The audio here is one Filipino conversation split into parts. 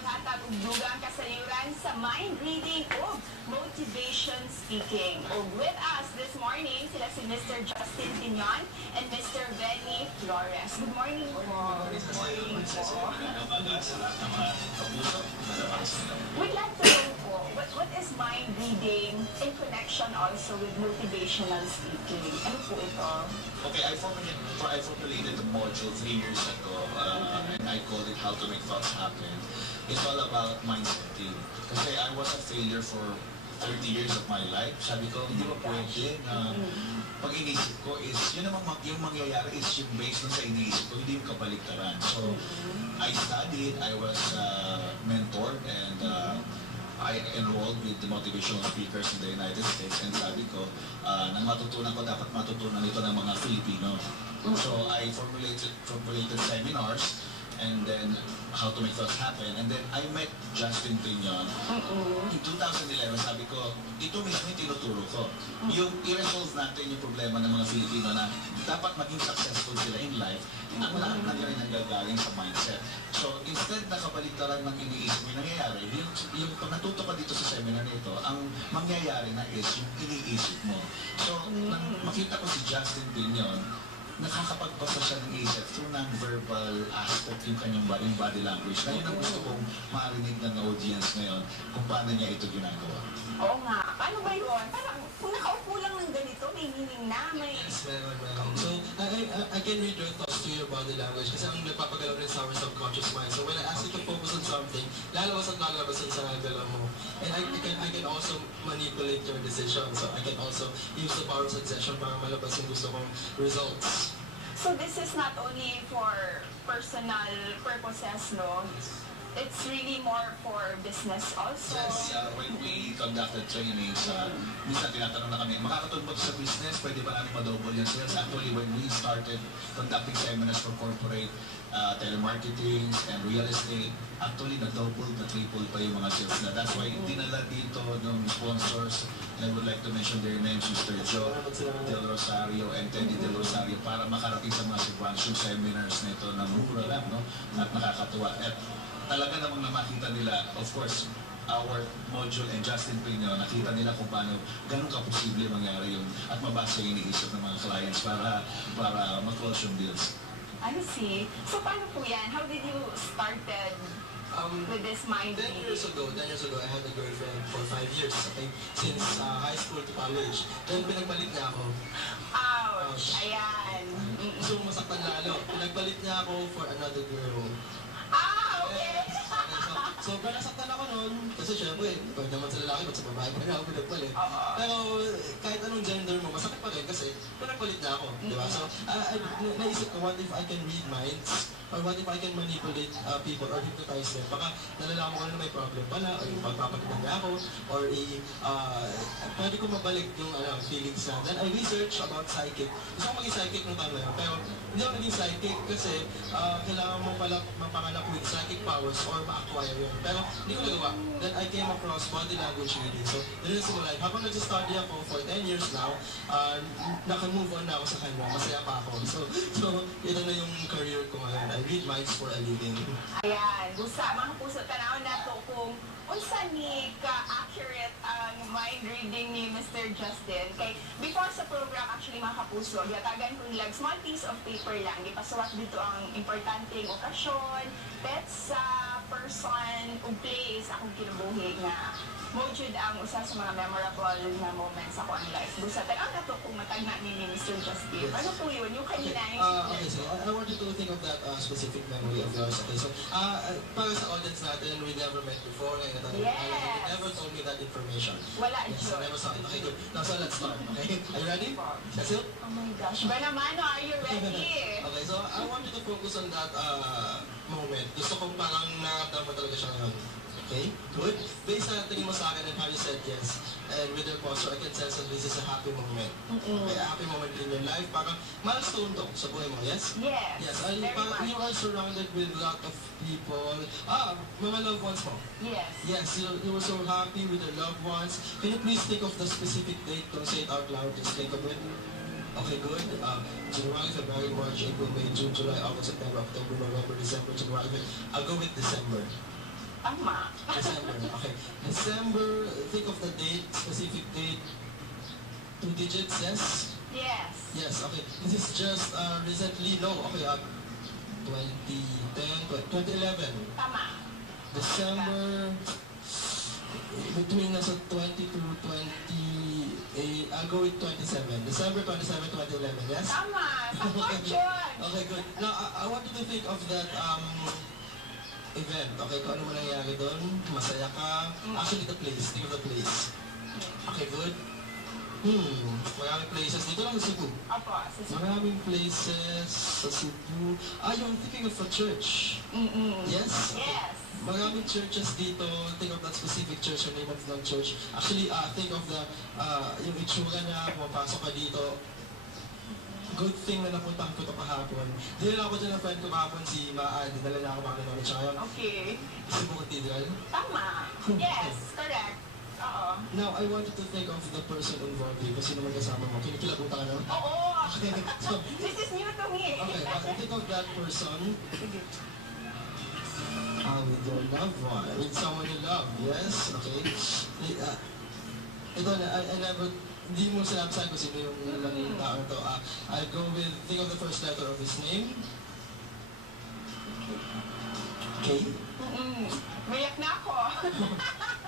paghatag og dugang kasayuran sa mind reading o motivation speaking. O with us this morning, sila si Mr. Justin Piñon and Mr. Benny Flores. Good morning po. Good morning po. We'd like to know po, what is mind reading in connection also with motivational speaking? Ano po ito? Okay, I formulated the module 3 years ago, and I called it How to Make Thoughts Happen. It's all about mindsetting. Kasi I was a failure for 30 years of my life. Sabi ko, hindi ba pwede na pag inisip ko is, yun naman yung mangyayari is yung based on sa iniisip ko, hindi yung kabaliktaran. So, I studied, I was mentored, and I enrolled with the motivational speakers in the United States, and sabi ko, nang matutunan ko, dapat matutunan ito ng mga Filipino. So I formulated seminars, and then how to make thoughts happen. And then I met Justin Piñon. In 2011, sabi ko, ito mismo yung tinuturo ko. Yung i-resolve natin yung problema ng mga Filipino na dapat maging successful sila in life, ang lahat na rin ang gagaling sa mindset. So instead na kabaligtaran ng iniisip mo nangyayari, yung pag natuto ka dito sa seminar nito, ang mangyayari na is yung iniisip mo. So nang makita ko si Justin Piñon, nakakapagbasa siya ng isip through non-verbal aspect yung kanyang body language. Na yun ang gusto kong marinig ng audience ngayon kung paano niya ito ginagawa. Oo nga. Paano ba yun? Parang kung nakaupo lang ng ganito, may meaning na, may... Yes, meron. So, I can read your thoughts to your body language kasi ang nagpapagalaw rin sa our subconscious mind. So when I ask you to focus on something, lalabas at lalabas sa galaw mo. And I can also manipulate your decision. So I can also use the power of suggestion para malabas yung gusto kong results. So this is not only for personal purposes, no? It's really more for business also. Yes, when we conducted trainings, minsan tinatanong na kami, makakatulong ba sa business? Pwede ba namin ma-double yung sales? Actually, when we started conducting seminars for corporate telemarketing and real estate, actually na-double, na-triple pa yung mga sales na. That's why dinala dito ng sponsors, and I would like to mention their names, Mr. Joe Del Rosario and Teddy Del Rosario, para makarating sa mga subvention seminars na ito na mura lang, no? At nakakatuwa. At talaga namang makita nila, of course, our module and Justin Piñon, nakita nila kung paano, ganun ka-posible mangyari yun at mabasa yung iniisip ng mga clients para ma-close yung deals. I see. So paano po yan? How did you started with this mind 10 years ago, I had a girlfriend for 5 years, okay? Since high school to college. Then pinagpalit niya ako. Ouch! Ayan. So masaktan lalo. Pinagpalit niya ako for another girl. Okay. So, nasaktan ako noon, kasi syempre, pag naman sa lalaki, pag sa babae pa rin ako pinagpalit. Pero kahit anong gender mo, masakit pa rin kasi pinagpalit na ako, di ba? So, naisip ko, what if I can read minds? Or what if I can manipulate people or hypnotize them? Baka nalalaman ko na may problem pala, or yung pagpapalitan niya ako, or pwede ko mabalik yung feelings na. Then I research about psychic. Gusto ko maging psychic nung time na yun, pero hindi ako naging psychic kasi kailangan mo pala mapanganak with psychic powers or ma-acquire yun. Pero hindi ko nagawa. Then I came across body language reading. So, doon yung simula. Habang nag-study ako for 10 years now, naka-move on na ako sa kanya. Masaya pa ako. So ito na yung career ko ngayon. I read minds for a living. Ayan. Busa, mga puso, tanaw na to kung unsa ni ka-accurate ang mind reading ni Mr. Justin. Kay before sa program, actually mga kapuso, yatagan ko nilang small piece of paper lang. Ipasuwat dito ang importanteng okasyon, petsa, person, ug place akong kinabuhi nga mojud ang usa sa mga memorable na moments ako ang life. Busa, tanaw na to kung matagna ni Mr. Justin. Yes. Ano po yun? Yung kanina Okay, so I want you to think of that specific memory of yours. Okay, so para sa audience natin, we never met before. And Yes. you never told me that information. Wala, Yes, Joy. I never saw it. Okay, good. Now, so let's start. Okay, are you ready? Cecil? Oh my gosh. Ba naman, are you ready? Okay, so I want you to focus on that moment. Gusto kong parang naramdaman talaga siya ngayon. Okay, good. Based sa tingin mo sa akin and how you said yes, and with your posture, I can sense that this is a happy moment. Okay, a happy moment in your life. Parang milestone to sa buhay mo, yes? Yes. Yes, Very much. you are surrounded with a lot of people. Mga loved ones mo. Yes. Yes, you were so happy with your loved ones. Can you please think of the specific date? Don't say it out loud, just think of it. Okay, good. January, February, March, April, May, June, July, August, September, October, November, December, January. I'll go with December. Tama. December, okay. December, think of the date, specific date. 2 digits, yes? Yes. Yes, okay. This is just recently, no, okay, 2010, 2011. Tama. December, between nasa 20 to 28, I'll go with 27. December 27, 2011, yes? Tama. Support yun. Okay, good. Now, I want you to think of that event. Okay, kung ano mo nangyari doon, masaya ka. Actually, the place. Think of the place. Okay, good. Maraming places. Dito lang sa Cebu. Opo, sa Maraming places sa Cebu. You're thinking of a church. Yes? Yes. Maraming churches dito. Think of that specific church, the name of the church. Actually, think of the, yung itsura na pumapasok ka dito. Good thing na napuntahan ko ito kahapon. Dinala ako dyan ng friend ko kahapon, si Maan. Dinala na ako makakinood siya ngayon. Okay. Cebu Cathedral. Tama. Yes, correct. Oo. Now, I want you to think of the person involved dito. Sino man kasama mo? Kinikilabutan ka na? Oo. Okay, so, This is new to me. okay, think of that person. With your loved one. With someone you love. Yes? Okay. Ito na, I never, hindi mo sinabi sa'yo kung sino yung lang tao to. I'll go with, think of the first letter of his name. K. Mayak na ako.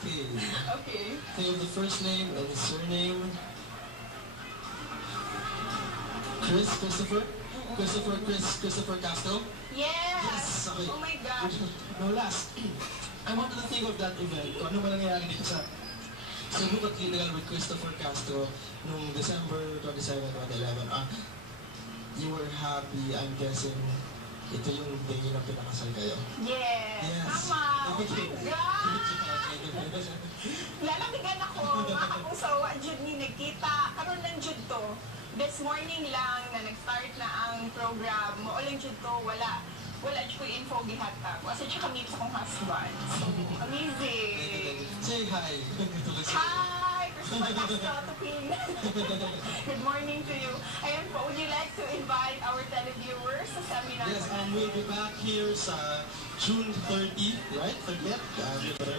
K. Okay. Think of the first name and his surname. Christopher Castro. Yes. Yes, okay. Oh my gosh. No, last. I wanted to think of that event. Kung ano man nangyayari dito sa Cebu Cathedral with Christopher Castro noong December 27, 2011. You were happy, I'm guessing. Ito yung day na pinakasal kayo. Yes. Yes. Tama. Oh my gosh. God! Lalamigan ako. Makapusawa. Jud ni nagkita. Karon lang jud to. This morning lang na nag-start na ang program. Maulang jud to. Wala jud ko info gihatag. Asa siya kami sa kong husband. So, amazing. Say hi. Hi! Christopher Castro Tupin. Good morning to you. Ayan po, would you like to invite our televiewers sa seminar? Yes, we'll be back here sa June 30, right? 30th? 30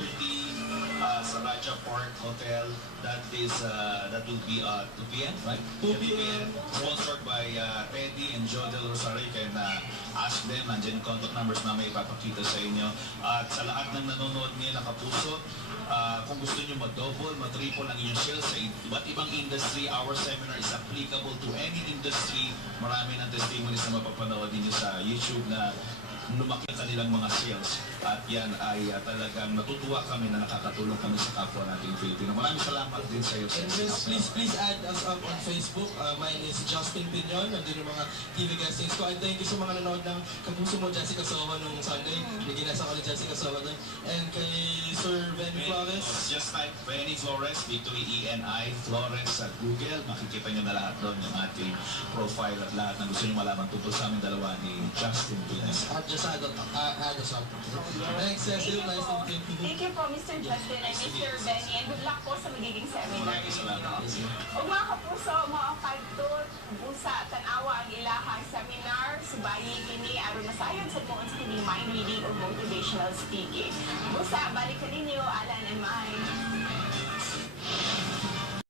sa Raja Park Hotel. That will be 2 p.m. right? 2 p.m. Sponsored by Teddy and Joe Del Rosario. Kaya ask them, nandiyan yung contact numbers na may ipapakita sa inyo. At sa lahat ng nanonood ngayon na kapuso, kung gusto nyo mag-double, ma-triple ang inyong sales sa iba't ibang industry, our seminar is applicable to any industry. Marami ng testimonies na mapapanood ninyo sa YouTube na lumaki ang kanilang mga sales. At yan ay talagang natutuwa kami na nakakatulong kami sa kapwa nating Filipino. Maraming salamat din sa iyo. And yes, please add us up on Facebook. Mine is Justin Pinion. Nandun yung mga TV guestings ko. And thank you sa mga nanood ng Kapuso mo, Jessica Soho nung Sunday. May ginasa ko ni Jessica Soho doon. And kay Sir Benny Flores. Just type Benny Flores, Victory ENI Flores sa Google. Makikita nyo na lahat doon yung ating profile at lahat na gusto nyo malaman tungkol sa aming dalawa ni Justin Pinion. Just add us up. Thanks, Cecil. Nice to meet you. Thank you po, Mr. Justin and Mr. Benny. And good luck po sa magiging seminar Maraming salamat. ninyo. O mga kapuso, mga pagtut, busa, tanawa ang ilahang seminar, subayi kini, aron masayod sa tuon sa kini mind reading o motivational speaking. Busa, balik ka ninyo, Alan and Mine.